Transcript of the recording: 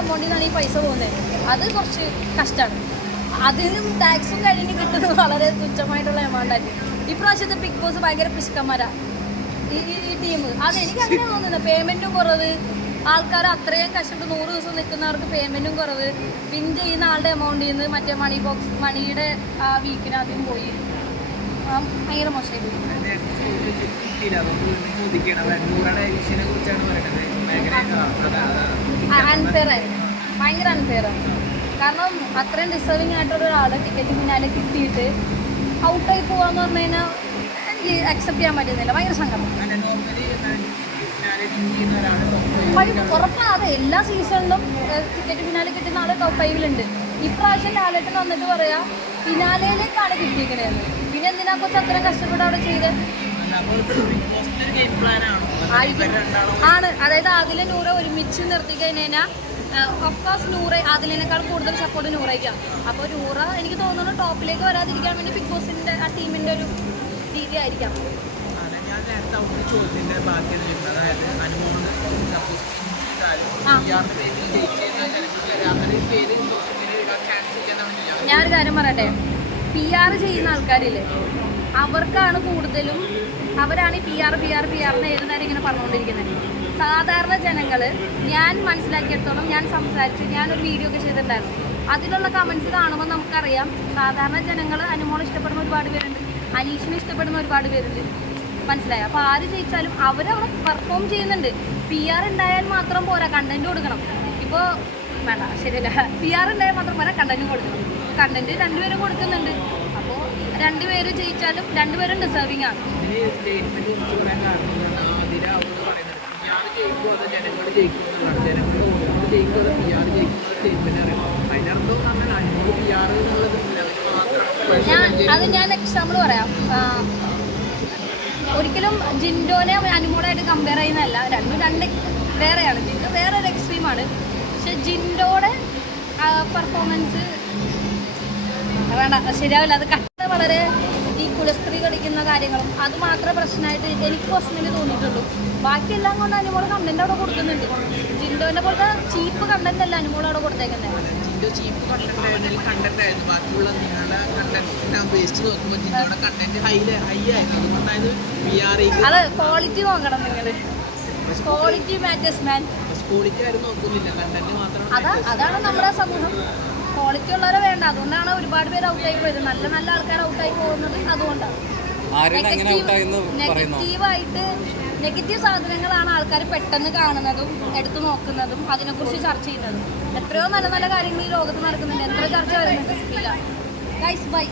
എമൗണ്ടിൽ ഈ പൈസ പോകുന്നത്. അത് കുറച്ച് കഷ്ടമാണ്. അതിനും ടാക്സും കഴിഞ്ഞ് കിട്ടുന്നത് വളരെ തുച്ഛമായിട്ടുള്ള എമൗണ്ട് ആയിരിക്കും. ഇപ്രാവശ്യത്തെ ബിഗ് ബോസ് ഭയങ്കര പിശുക്കന്മാരാണ് ഈ ടീം. അതെനിക്ക് അങ്ങനെ തോന്നുന്നത്. പേയ്മെൻറ്റും കുറവ്, ആൾക്കാർ അത്രയും കഷ്ടപ്പെട്ട് 100 ദിവസം നിൽക്കുന്നവർക്ക് പേയ്മെൻറ്റും കുറവ്, വിൻ ചെയ്യുന്ന ആളുടെ എമൗണ്ടിൽ നിന്ന് മറ്റേ മണിയുടെ ആ വീക്കിന് ആദ്യം പോയി. ഭയങ്കര മോശമായി പോയി. അൺഫെയറായിരുന്നു, ഭയങ്കര അൺഫെയറാണ്. കാരണം അത്രയും ഡിസേർവിങ് ആയിട്ടുള്ള ഒരാൾ ടിക്കറ്റ് പിന്നാലെ കിട്ടിയിട്ട് ഔട്ടായി പോവാന്ന് പറഞ്ഞു കഴിഞ്ഞാൽ എനിക്ക് അക്സെപ്റ്റ് ചെയ്യാൻ പറ്റുന്നില്ല. ഭയങ്കര സങ്കടം. ഉറപ്പാണ്. അത് എല്ലാ സീസണിലും ടിക്കറ്റ് ഫിനാലെ കിട്ടുന്ന ആൾ ടോപ്പ് 5-ലുണ്ട്. ഇപ്രാവശ്യം ലാലേട്ടൻ വന്നിട്ട് പറയാം ഫിനാലയിലേക്കാണ് കിട്ടിയിരിക്കണേന്ന്. പിന്നെ എന്തിനാ കുറച്ച് അത്രയും കഷ്ടപ്പെട്ട് അവിടെ ചെയ്ത് ആണ്. അതായത് അതിലെ നൂറെ ഒരുമിച്ച് നിർത്തി കഴിഞ്ഞാൽ ഓഫ്കോഴ്സ് നൂറ് അതിനേക്കാൾ കൂടുതൽ സപ്പോർട്ട് നൂറയ്ക്കാം. അപ്പോൾ നൂറ എനിക്ക് തോന്നുന്നു ടോപ്പിലേക്ക് വരാതിരിക്കാൻ വേണ്ടി ബിഗ് ബോസിൻ്റെ ആ ടീമിൻ്റെ ഒരു രീതി ആയിരിക്കാം. ഞാനൊരു കാര്യം പറയട്ടെ, PR ചെയ്യുന്ന ആൾക്കാരില്ലേ അവർക്കാണ് കൂടുതലും, അവരാണ് ഈ PR എന്ന് ഏത് നേരം ഇങ്ങനെ പറഞ്ഞുകൊണ്ടിരിക്കുന്നത്. സാധാരണ ജനങ്ങൾ, ഞാൻ മനസ്സിലാക്കിയെടുത്തോളം, ഞാൻ സംസാരിച്ച് ഞാനൊരു വീഡിയോ ഒക്കെ ചെയ്തിട്ടുണ്ടായിരുന്നു. അതിലുള്ള കമൻസ് കാണുമ്പോൾ നമുക്കറിയാം സാധാരണ ജനങ്ങൾ അനുമോളെ ഇഷ്ടപ്പെടുന്ന ഒരുപാട് പേരുണ്ട്, അനീഷിനെ ഇഷ്ടപ്പെടുന്ന ഒരുപാട് പേരുണ്ട്. മനസ്സിലായി? അപ്പോൾ ആര് ജയിച്ചാലും അവരവിടെ പെർഫോം ചെയ്യുന്നുണ്ട്. PR ഉണ്ടായാൽ മാത്രം പോരാ, കണ്ടന്റ് കൊടുക്കണം. ഇപ്പോൾ വേണ്ട, ശരിയല്ല, PR ഉണ്ടായാൽ മാത്രം പോരാ, കണ്ടന്റും കൊടുക്കണം. കണ്ടന്റ് രണ്ടുപേരും കൊടുക്കുന്നുണ്ട്. അപ്പോൾ രണ്ടുപേര് ജയിച്ചാലും രണ്ടുപേരും ഡിസേർവിങ് ആണ്. ഞാൻ എക്സാമ്പിൾ പറയാം. ഒരിക്കലും ജിൻഡോനെ അനുമോളായിട്ട് കമ്പയർ ചെയ്യുന്നതല്ല, രണ്ട് വേറെയാണ്. ജിൻഡോ വേറെ ഒരു എക്സ്ട്രീമാണ്. പക്ഷെ ജിൻഡോയുടെ പെർഫോമൻസ് വേണ്ട, ശരിയാവില്ല. അത് കണ്ട വളരെ ഈ കുലസ്ത്രീ കളിക്കുന്ന കാര്യങ്ങളും അത് മാത്രമേ പ്രശ്നമായിട്ട് എനിക്ക് പേഴ്സണലി തോന്നിയിട്ടുള്ളൂ. ബാക്കിയെല്ലാം കൊണ്ട് അനുമോള് കണ്ടന്റ് അവിടെ കൊടുക്കുന്നുണ്ട്. ജിൻഡോന്റെ പോലത്തെ ചീപ്പ് കണ്ടന്റ് അല്ല അനുമോള് അവിടെ കൊടുത്തേക്കുന്നത്. അത് ക്വാളിറ്റി നോക്കണം നിങ്ങൾ. ക്വാളിറ്റി മാറ്റേഴ്സ് മാൻ. അതാണ് നമ്മുടെ സമൂഹം. ക്വാളിറ്റി ഉള്ളവരെ വേണ്ട. അതുകൊണ്ടാണ് ഒരുപാട് പേര് ഔട്ടായി പോയത്. നല്ല നല്ല ആൾക്കാർ ഔട്ടായി പോകുന്നത് അതുകൊണ്ടാണ്. നെഗറ്റീവ് സാധനങ്ങളാണ് ആൾക്കാർ പെട്ടെന്ന് കാണുന്നതും എടുത്തു നോക്കുന്നതും അതിനെക്കുറിച്ച് ചർച്ച ചെയ്യുന്നതും. എത്രയോ നല്ല നല്ല കാര്യങ്ങൾ ഈ ലോകത്ത് നടക്കുന്നുണ്ട്. എത്ര ചർച്ച വരുന്നുണ്ട്. Guys bye.